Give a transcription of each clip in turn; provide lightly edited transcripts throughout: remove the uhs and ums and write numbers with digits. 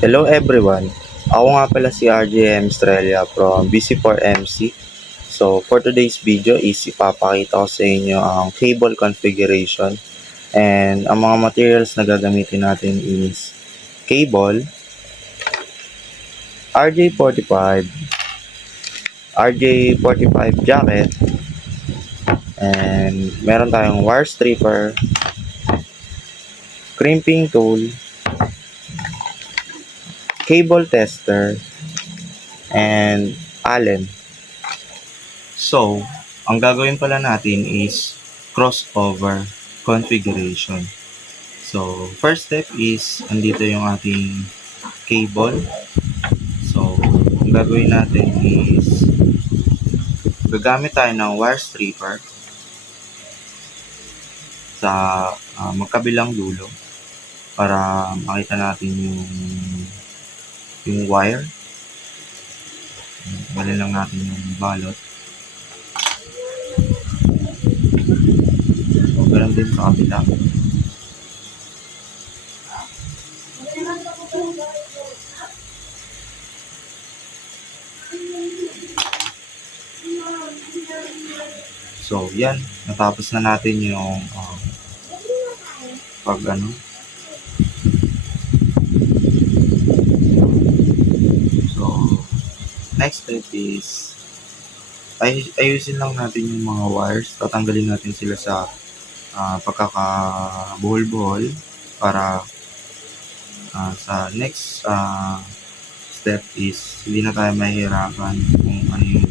Hello everyone. Ako nga pala si RJM Estrella from BC4MC. So for today's video is ipapakita ko sa inyo ang cable configuration and ang mga materials na gagamitin natin is cable, RJ45, RJ45 jacket, and meron tayong wire stripper, crimping tool, cable tester, and Allen. So, ang gagawin pala natin is crossover configuration. So, first step is andito yung ating cable. So, ang gagawin natin is gagamit tayo ng wire stripper sa magkabilang dulo para makita natin yung wire. Bali lang natin yung balot. So, ganun din sa kabila. So, yan. Natapos na natin yung So, next step is ayusin lang natin yung mga wires. Tatanggalin natin sila sa pagkakabuhol-buhol para sa next step is hindi na tayo mahihirapan kung ano yung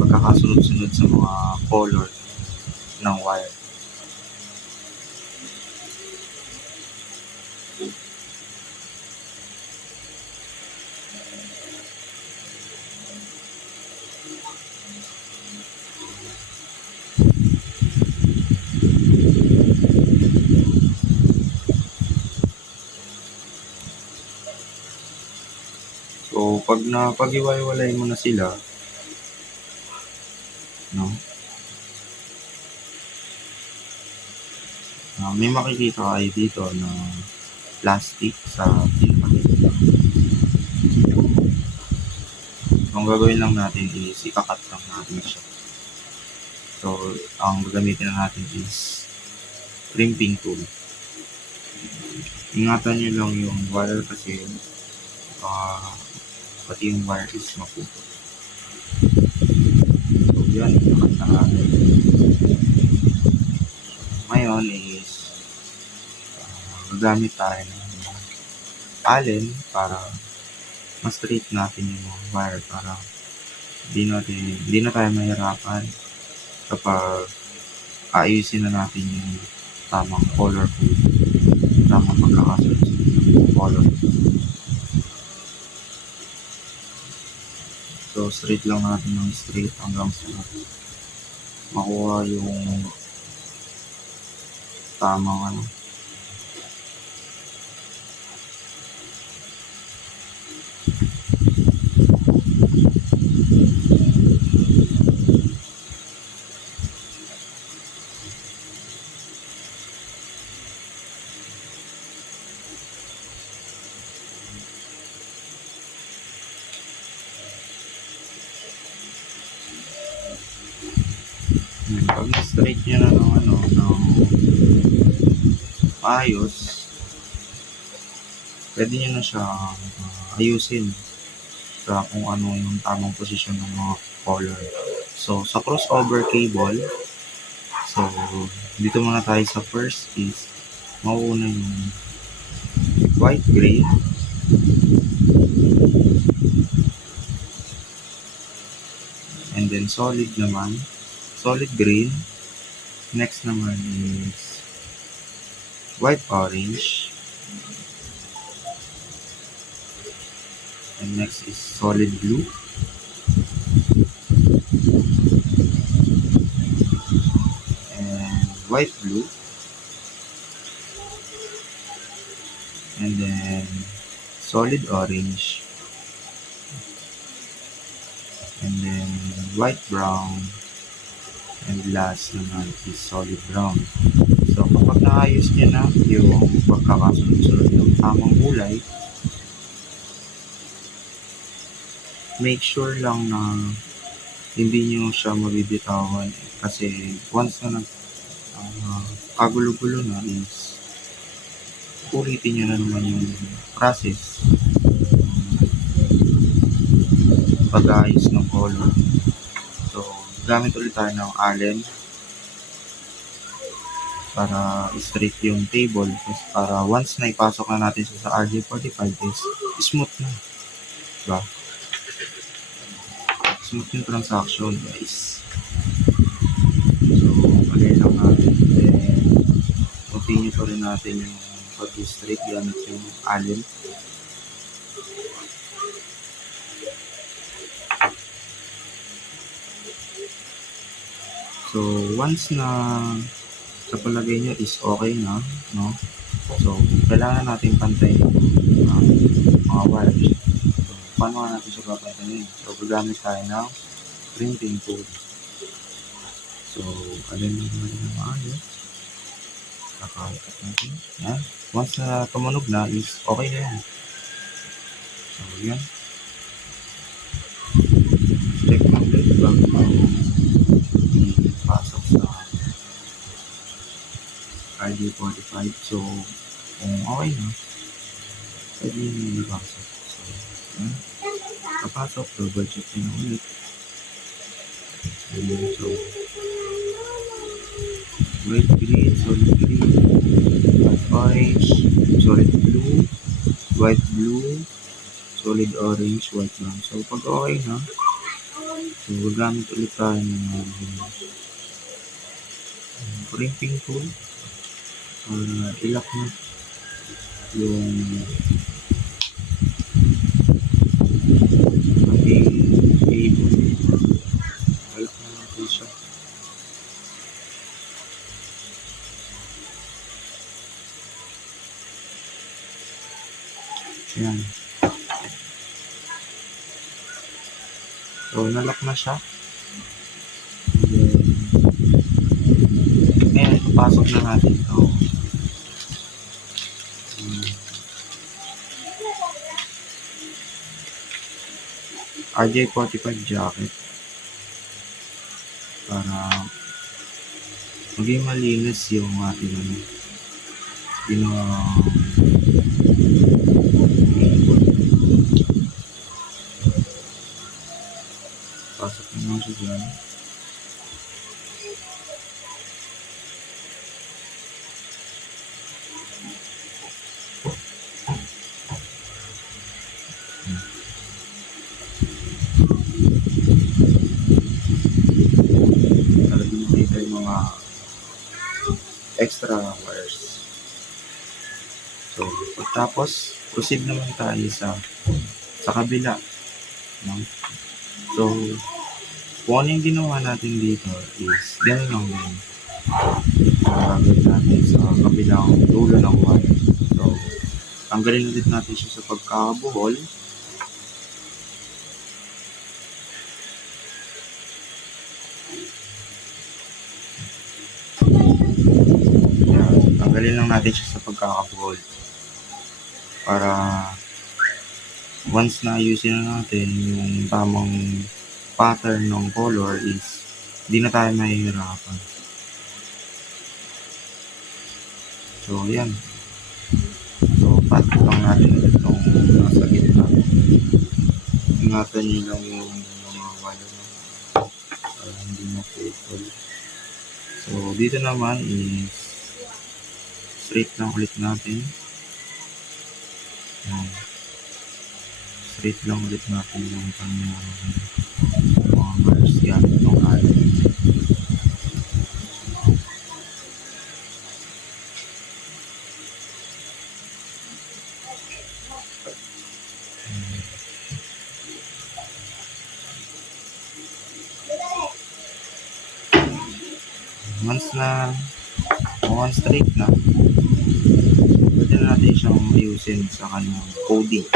pagkakasunod-sunod sa mga color ng wire. So, pag napag-iwalay mo na sila, no? May makikita kayo dito na plastic sa pinakagitna. So, ang gagawin lang natin is ikakat lang natin siya. So, ang gagamitin na natin is crimping tool. Ingatan nyo lang yung wire kasi pati yung wire is mapupot. So, yan, ikakat na natin. Ngayon is gagamit tayo ng Allen para ma-straight natin yung wire para hindi na tayo mahirapan kapag ayusin na natin yung tamang color code, tamang pagkakasunod ng color. So, straight lang natin ng straight hanggang sa makuha yung tamang pag na-straight nyo na ng maayos, pwede nyo na siya ayusin sa kung ano yung tamang posisyon ng mga color. So, sa crossover cable, so, dito muna tayo sa first is mauuna yung white gray, and then solid green. Next naman is white orange, and next is solid blue, and white blue, and then solid orange, and then white brown, and last naman is solid brown. So, So, kapag naayos niyo na yung pagkakasunod-sunod ng tamang kulay, make sure lang na hindi niyo siya mabibitawan kasi once na kagulo-gulo na is ulitin niyo na naman yung process pag-aayos ng color. So, gamit ulit tayo ng Allen para straight yung table para once na ipasok na natin siya sa RJ45 is smooth na, diba? Smooth yung transaction, guys. So, alay lang natin, then continue pa rin natin yung pag-straight gamit yung Allen. So, once na sa palagay nyo is okay na, no? So, kailangan natin pantayin yung mga wires. So, paano natin siya papantayin? So, gagamit tayo ng printing tool. So, alin mo naman yung maayos. Kakalikat natin. Yan. Once na tumunog na is okay na yan. So, yan. Check lang ulit bago ipasok sa RJ45. So, kung okay na, pwede nyo ipasok. So, yan. Kapasok, double check nyo ulit. So, white green, solid green, white orange, solid blue, white blue, solid orange, white brown. So, pag okay na, so, gagamit ulit tayo ng crimping tool para ilak na yung ating table. Ilak na natin siya. Ayan. So, nalak na siya. Then, ayan, papasok na natin ito. RJ45 jacket para maging malinis yung ating ginawa pasok na siya dyan. Talagang makita yung mga extra wires. So, pagtapos, proceed naman tayo sa kabila. No? So, kung ano yung ginawa natin dito is gano'n lang din. Gagawin natin sa kabilang dulo ng wire. So, tanggalin ulit natin siya sa pagkakabuhol. Tanggalin lang natin siya sa pagkakabuhol para once na ayusin na natin yung tamang pattern ng color is hindi na tayo mahihirapan. So, yan. So, pattern lang natin ulit itong nasa gitna. Ingatan nyo lang yung mga wire para hindi maputol. So, dito naman is straight lang ulit natin. Yan. Straight lang ulit natin yung kanyang mga wires gamit ng Allen. Once straight na, pwede na natin siyang ayusin sa kanyang coding.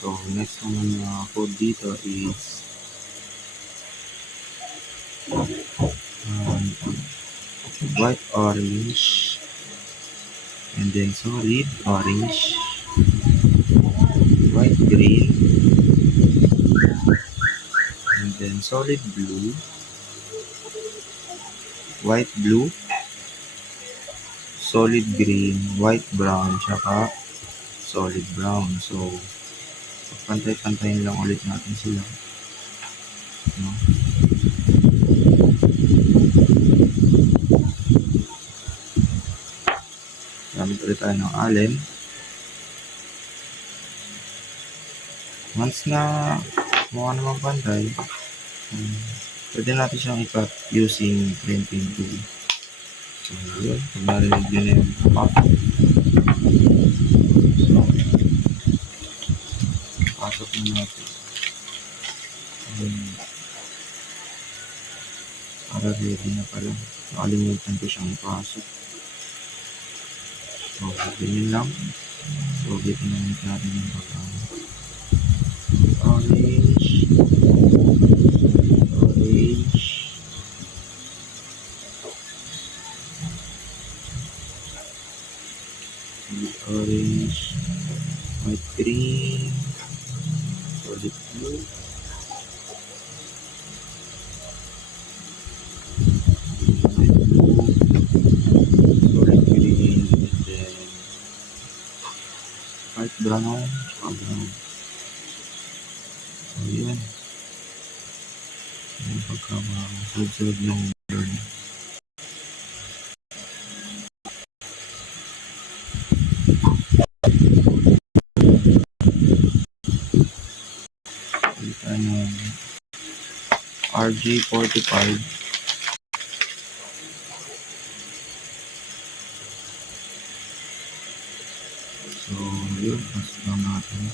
So, next naman na code dito is white orange, and then solid orange, white green, and then solid blue, white blue, solid green, white brown, tsaka solid brown. So, pantay-pantayin lang ulit natin sila. No? Gamit ulit tayo ng allen. Once na mukha naman pantay, pwede natin siyang i-cut using printing tool. So, yun. Pag narinig yun na yung pop. So, pasok na natin. Para ready na pala. Nakalimutan ko siyang pasok. So, ganyan lang. So, ginamit natin yung orange, orange, orange, white green, solid blue, white blue, solid green, and then white brown, brown. So, yun. Yung pagkakasunod-sunod ng burn. Ito ng RG45. So, yun. Pasok lang natin.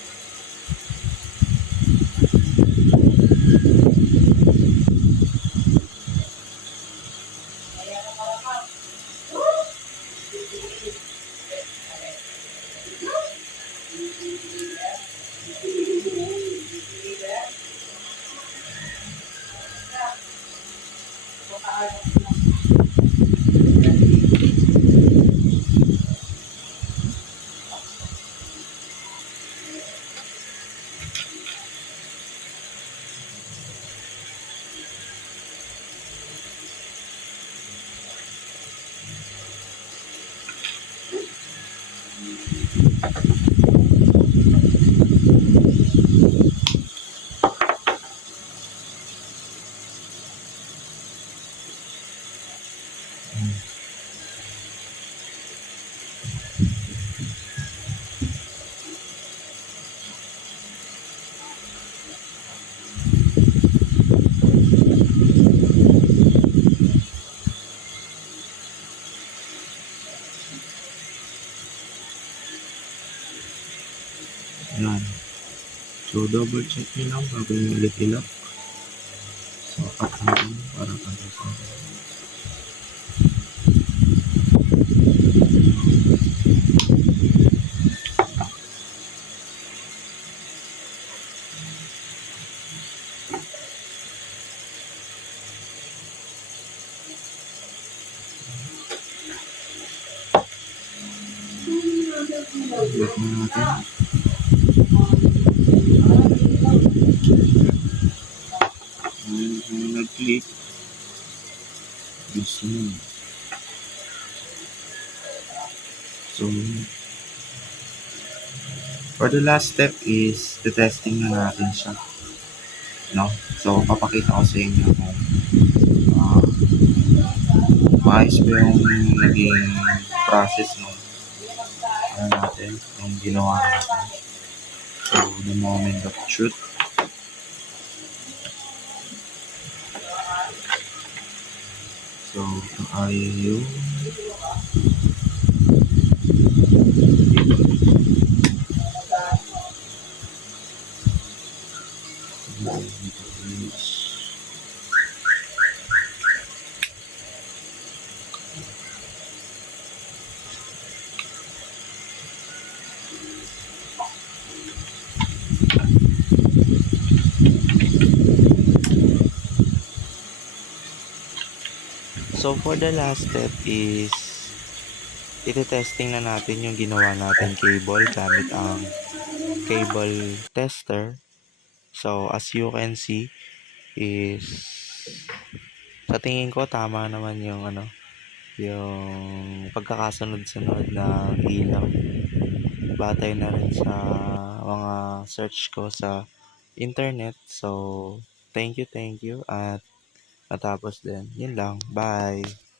Yan. So, double check nyo lang bago nyo ulit ilak. So, cut natin para pantay-pantay. Ilak na natin. Nag-click. Gusto mo. So, for the last step is the testing na natin siya. No? So, papakita ko sa inyo kung maayos ba yung naging process nung natin, yung ginawa natin. So, the moment of truth. So, kung ayaw yung So, for the last step is ite-testing na natin yung ginawa nating cable gamit ang cable tester. So, as you can see is sa tingin ko tama naman yung yung pagkakasunod-sunod ng ilaw. Batay na rin sa mga search ko sa internet. So, thank you at natapos din. Yun lang. Bye!